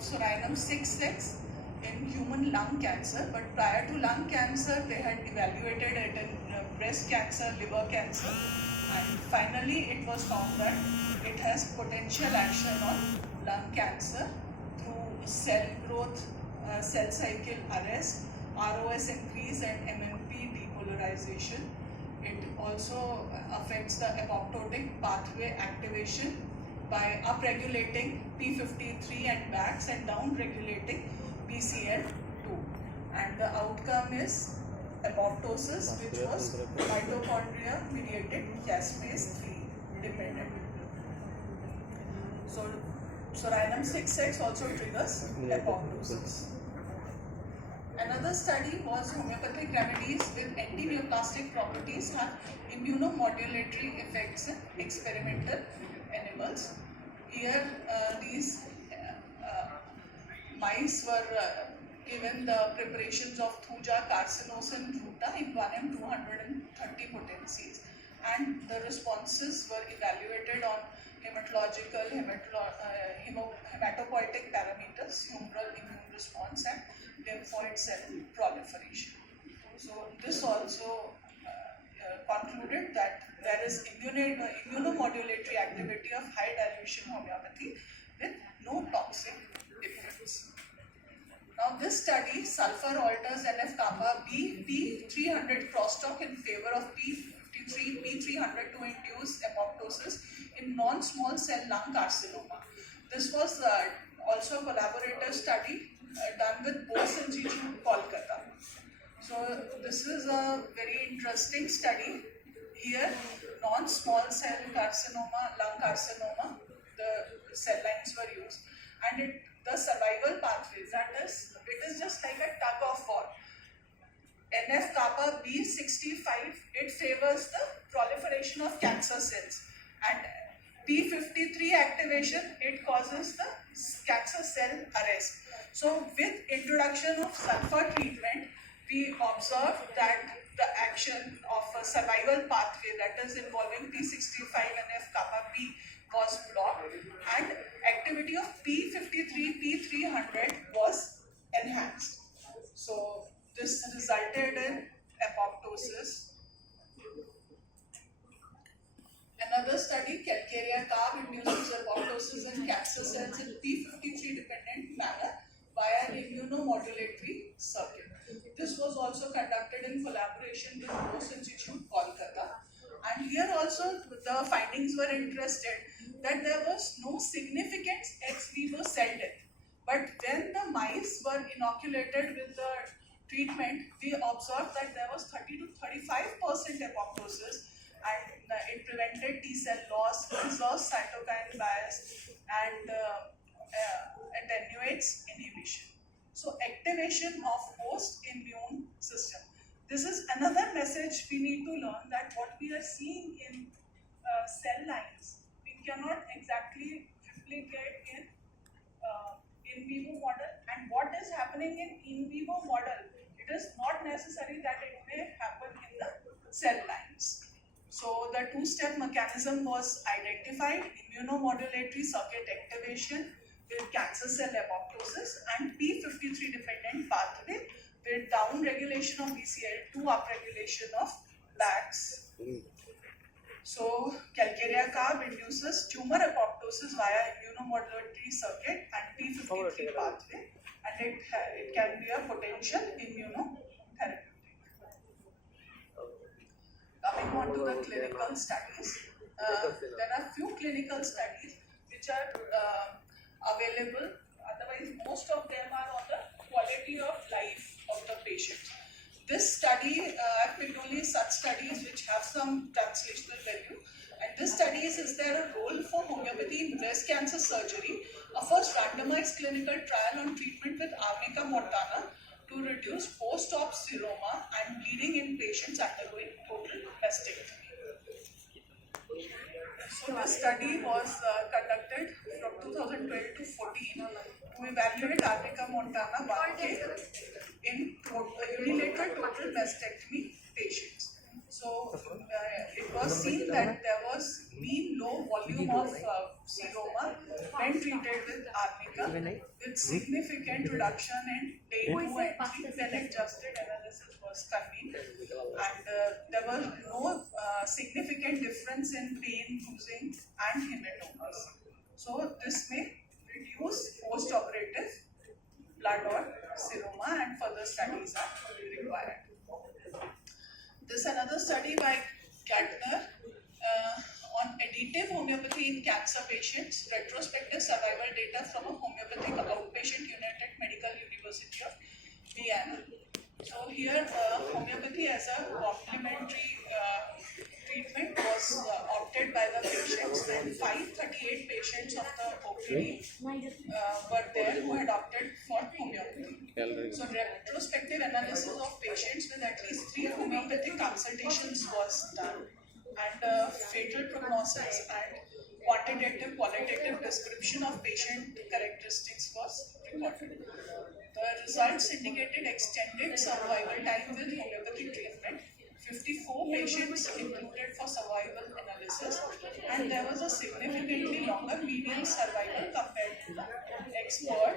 Soranum 6X in human lung cancer, but prior to lung cancer, they had evaluated it in breast cancer, liver cancer, and finally it was found that it has potential action on lung cancer through cell growth, cell cycle arrest, ROS increase, and MMP depolarization. It also affects the apoptotic pathway activation by upregulating P53 and BAX and downregulating BCL2. And the outcome is apoptosis, which was mitochondria mediated caspase 3 dependent. So Soranum 6X also triggers apoptosis. Another study was homeopathic remedies with anti-neoplastic properties have immunomodulatory effects in experimental animals. Here, these mice were given the preparations of Thuja carcinosin ruta in 1M230 potencies, and the responses were evaluated on hematological, hematopoietic parameters, humoral immune response, and lymphoid cell proliferation. So this also concluded that there is immunomodulatory activity of high dilution homeopathy with no toxic effects. Now this study, sulfur alters NF-kappa B P300 crosstalk in favor of P53 P300 to induce apoptosis in non-small cell lung carcinoma. This was also a collaborator study done with Bose Institute, Kolkata. So this is a very interesting study. Here, non-small cell carcinoma, lung carcinoma, the cell lines were used, and the survival pathways, that is, it is just like a tug of war. NF-kappa B65, it favors the proliferation of cancer cells, and P53 activation, it causes the cancer cell arrest. So with introduction of sulfur treatment, we observed that the action of a survival pathway, that is involving P65 and F-kappa B, was blocked, and activity of P53 P300 was enhanced. So this resulted in apoptosis. Another study, calcarea carb induces apoptosis in cancer cells in P53 dependent manner via immunomodulatory circuit. This was also conducted in collaboration with Bose Institute, Kolkata. And here also the findings were interesting that there was no significant ex vivo cell death. But when the mice were inoculated with the treatment, we observed that there was 30 to 35% apoptosis, and it prevented T cell loss, resolves cytokine bias, and attenuates inhibition. So activation of host immune system. This is another message we need to learn, that what we are seeing in cell lines, we cannot exactly replicate in vivo model, and what is happening in vivo model, it is not necessary that it may happen in the cell lines. So the two-step mechanism was identified: immunomodulatory circuit activation with cancer cell apoptosis, and P53 dependent pathway with down regulation of BCL2, upregulation of BAX. So calcarea carb induces tumor apoptosis via immunomodulatory circuit and P53 pathway, and it can be a potential immunotherapeutic. Coming on to the clinical studies, there are few clinical studies which are available. Otherwise, most of them are on the quality of life of the patient. This study, I've picked only such studies which have some translational value. And this studies, is there a role for homeopathy in breast cancer surgery? A first randomized clinical trial on treatment with Arnica montana to reduce post-op seroma and bleeding in patients undergoing total mastectomy. So this study was conducted from 2012 to 14 to evaluate Arnica montana in unilateral total mastectomy patients. So it was seen that there was mean low volume of seroma when treated with arnica with significant reduction in day 2 entry when adjusted analysis was convened, and there was no significant difference in pain, bruising and hematomas. So this may reduce post-operative blood or seroma, and further studies are required. This is another study by Gatner on additive homeopathy in cancer patients, retrospective survival data from a homeopathic outpatient unit at Medical University of Vienna. So here homeopathy as a complementary treatment was opted by the patients, and 538 patients of the OPD were there who had opted for homeopathy. So retrospective analysis of patients with at least 3 homeopathic consultations was done, and fatal prognosis and quantitative qualitative description of patient characteristics was recorded. The results indicated extended survival time with homeopathic treatment. 54 patients included for survival analysis, and there was a significantly longer median survival compared to the expert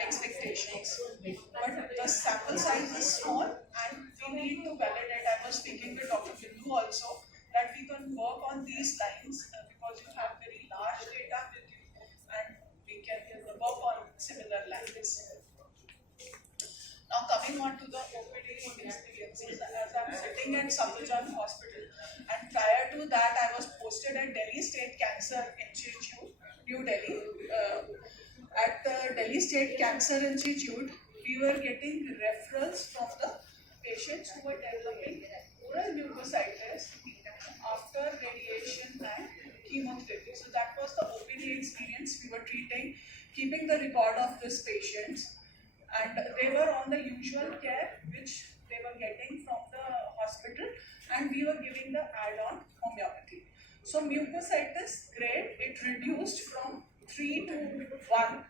expectations. But the sample size is small, and we need to validate. I was speaking with Dr. Bindu also that we can work on these lines because you have very large data with you, and we can work on similar lines. Now coming on to the OPD experiences, as I'm sitting at Safdarjung Hospital, and prior to that I was posted at Delhi State Cancer Institute, New Delhi. At the Delhi State Cancer Institute, we were getting referrals from the patients who were developing oral mucositis after radiation and chemotherapy. So that was the OPD experience. We were treating, keeping the record of these patients, and they were on the usual care which they were getting from the hospital, and we were giving the add-on homeopathy. So mucositis grade, it reduced from 3 to 1,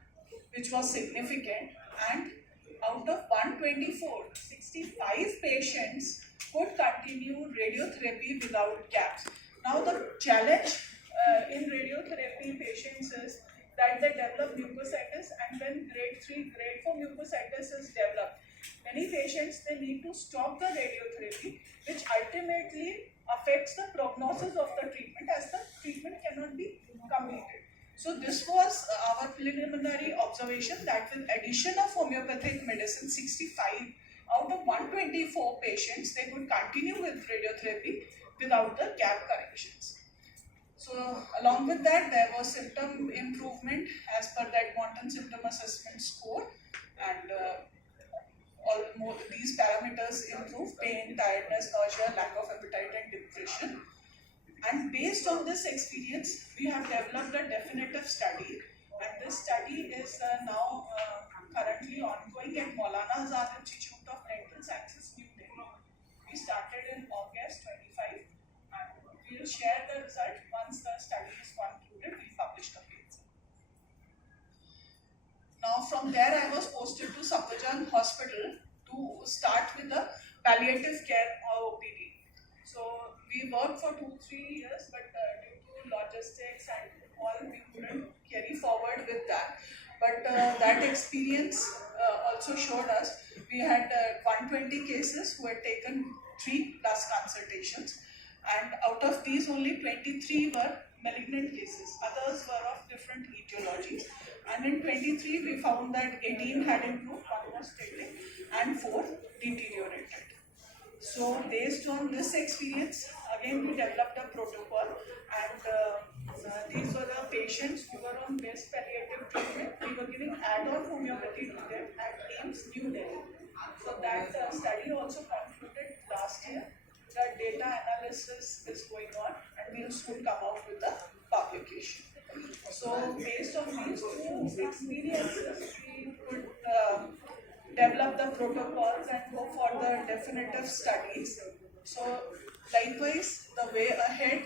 which was significant, and out of 124, 65 patients could continue radiotherapy without gaps. Now the challenge in radiotherapy patients is that they develop mucositis, and when grade 3, grade 4 mucositis is developed, many patients, they need to stop the radiotherapy, which ultimately affects the prognosis of the treatment, as the treatment cannot be completed. So this was our preliminary observation, that with addition of homeopathic medicine, 65 out of 124 patients, they could continue with radiotherapy without the gap corrections. So along with that, there was symptom improvement as per the Edmonton Symptom Assessment Score, and these parameters improve: pain, tiredness, nausea, lack of appetite and depression. And based on this experience, we have developed a definitive study, and this study is now currently ongoing at Maulana Azad Institute of Dental Sciences, New Delhi. We started in August 25, and we will share the result once the study is concluded. We publish the paper. Now from there, I was posted to Safdarjung Hospital to start with the palliative care OPD. So we worked for 2-3 years, but due to logistics and all, we couldn't carry forward with that. But that experience also showed us, we had 120 cases who had taken 3+ consultations, and out of these only 23 were malignant cases. Others were of different etiologies, and in 23 we found that 18 had improved, 1 was stable, and 4 deteriorated. So based on this experience, again we developed a protocol, and these were the patients who were on best palliative treatment. We were giving add-on homeopathy to them at AIIMS, New Delhi. So that study also concluded last year. The data analysis is going on, and we will soon come out with the publication. So based on these 2 experiences, we could develop the protocols and go for the definitive studies. So likewise, the way ahead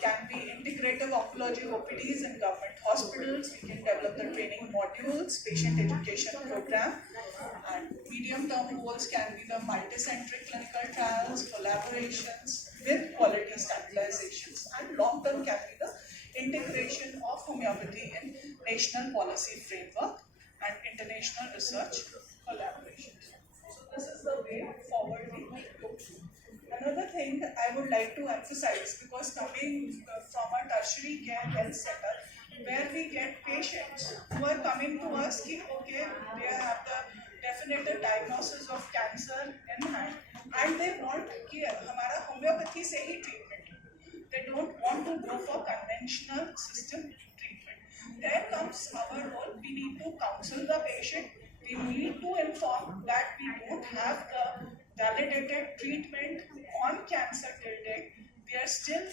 can be integrative oncology OPDs in government hospitals. We can develop the training modules, patient education program, and medium-term goals can be the multicentric clinical trials, collaborations with quality standardizations, and long-term can be the integration of homeopathy in national policy framework and international research collaboration. So this is the way forward we need to. Another thing I would like to emphasize, because coming from a tertiary care health center, where we get patients who are coming to us, ki, okay, they have the definitive diagnosis of cancer in hand, and they want कि हमारा homeopathy से ही treatment. They don't want to go for conventional system treatment. There comes our role. We need to counsel the patient. We need to inform that we don't have the validated treatment on cancer till date. We are still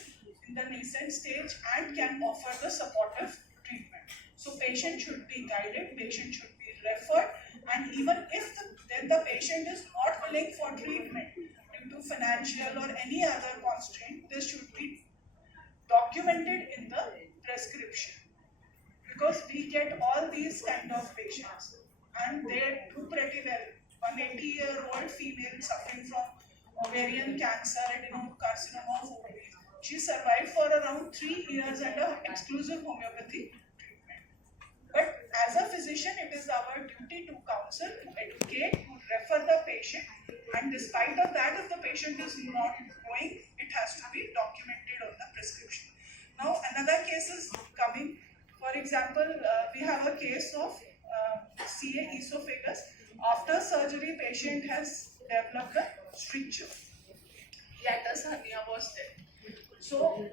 in the nascent stage and can offer the supportive treatment. So patient should be guided, patient should be referred, and even if then the patient is not willing for treatment due to financial or any other constraint, this should be documented in the prescription, because we get all these kind of patients and they do pretty well. 180-year-old female suffering from ovarian cancer, adenocarcinoma of ovaries. She survived for around 3 years under exclusive homeopathy treatment. But as a physician, it is our duty to counsel, to educate, to refer the patient, and despite of that, if the patient is not going, it has to be documented on the prescription. Now, another case is coming. For example, we have a case of CA esophagus. After surgery, patient has developed a stricture. Hiatus hernia was there. So,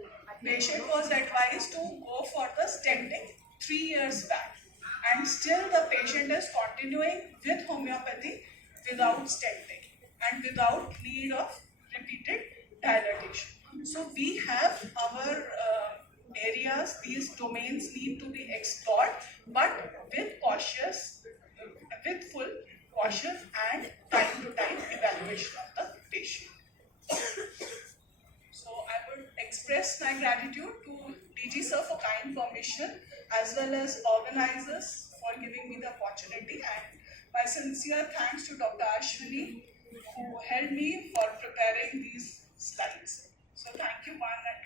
patient was advised to go for the stenting 3 years back, and still the patient is continuing with homeopathy without stenting and without need of repeated dilatation. So, we have our areas, these domains need to be explored, but with full caution and time to time evaluation of the patient. So I would express my gratitude to DG sir for kind permission, as well as organizers for giving me the opportunity, and my sincere thanks to Dr. Ashwini, who helped me for preparing these slides. So thank you one and